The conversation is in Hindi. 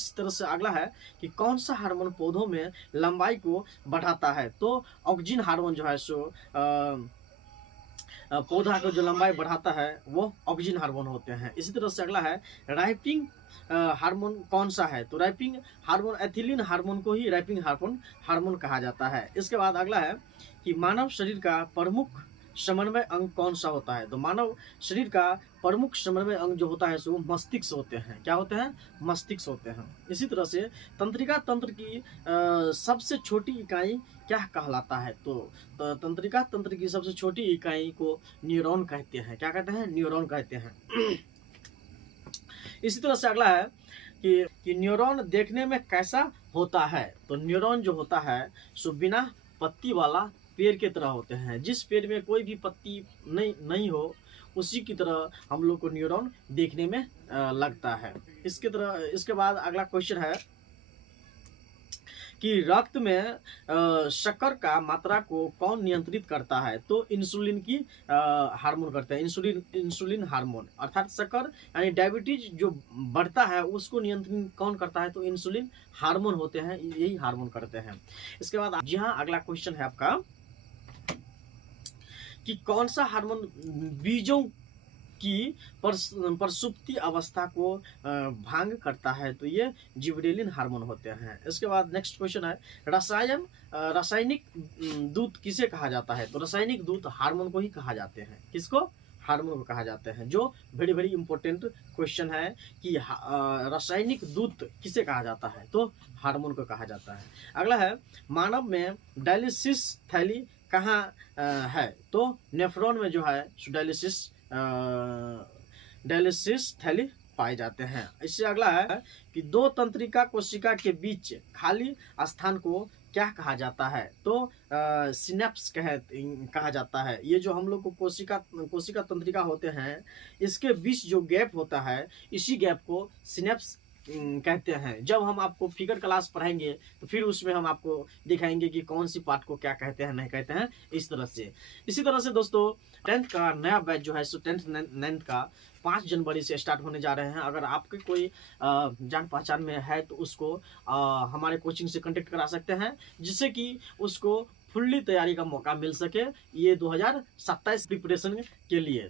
इस तरह से अगला है कि कौन सा हार्मोन पौधों में लंबाई को बढ़ाता है? तो ऑक्जिन हार्मोन जो है सो पौधा को जो लंबाई बढ़ाता है वो ऑक्जिन हार्मोन होते हैं। इसी तरह से अगला है राइपिंग हार्मोन कौन सा है? तो राइपिंग हार्मोन एथिलीन हार्मोन को ही राइपिंग हार्मोन हार्मोन कहा जाता है। इसके बाद अगला है कि मानव शरीर का प्रमुख समन्वय अंग कौन सा होता है? तो मानव शरीर का प्रमुख समन्वय अंग जो होता है सो मस्तिष्क होते हैं। क्या होते हैं? मस्तिष्क होते हैं। इसी तरह से तंत्रिका तंत्र की सबसे छोटी इकाई क्या कहलाता है? तो तंत्रिका तंत्र की सबसे छोटी इकाई को न्यूरॉन कहते हैं। क्या कहते हैं? न्यूरॉन कहते हैं। इसी तरह से अगला है कि न्यूरॉन देखने में कैसा होता है? तो न्यूरॉन जो होता है सो बिना पत्ती वाला पेड़ के तरह होते हैं। जिस पेड़ में कोई भी पत्ती नहीं हो उसी की तरह हम लोग को न्यूरॉन देखने में लगता है। इसके बाद अगला क्वेश्चन है कि रक्त में शक्कर का मात्रा को कौन नियंत्रित करता है? तो इंसुलिन की हार्मोन करते हैं। इंसुलिन हार्मोन अर्थात शक्कर यानी डायबिटीज जो बढ़ता है उसको नियंत्रित कौन करता है? तो इंसुलिन हार्मोन होते हैं, यही हार्मोन करते हैं। इसके बाद जी हाँ, अगला क्वेश्चन है आपका कि कौन सा हार्मोन बीजों की प्रसुप्ति अवस्था को भांग करता है? तो ये जिबरेलिन हार्मोन होते हैं। इसके बाद नेक्स्ट क्वेश्चन है रासायनिक दूत किसे कहा जाता है? तो रासायनिक दूत हार्मोन को ही कहा जाते हैं। किसको? हार्मोन को कहा जाते हैं। जो वेरी वेरी इंपॉर्टेंट क्वेश्चन है कि रासायनिक दूत किसे कहा जाता है? तो हार्मोन को कहा जाता है। अगला है मानव में डायलिसिस थैली कहाँ है? तो नेफ्रॉन में जो है डायलिसिस थैली पाए जाते हैं। इससे अगला है कि दो तंत्रिका कोशिका के बीच खाली स्थान को क्या कहा जाता है? तो सिनेप्स कहा जाता है। ये जो हम लोग को कोशिका तंत्रिका होते हैं इसके बीच जो गैप होता है इसी गैप को सिनेप्स कहते हैं। जब हम आपको फिगर क्लास पढ़ाएंगे तो फिर उसमें हम आपको दिखाएंगे कि कौन सी पार्ट को क्या कहते हैं नहीं कहते हैं, इस तरह से। इसी तरह से दोस्तों 10th का नया बैच जो है सो 10th 9th का 5 जनवरी से स्टार्ट होने जा रहे हैं। अगर आपके कोई जान पहचान में है तो उसको हमारे कोचिंग से कांटेक्ट करा सकते हैं जिससे कि उसको फुल्ली तैयारी का मौका मिल सके ये 2027 प्रिपरेशन के लिए।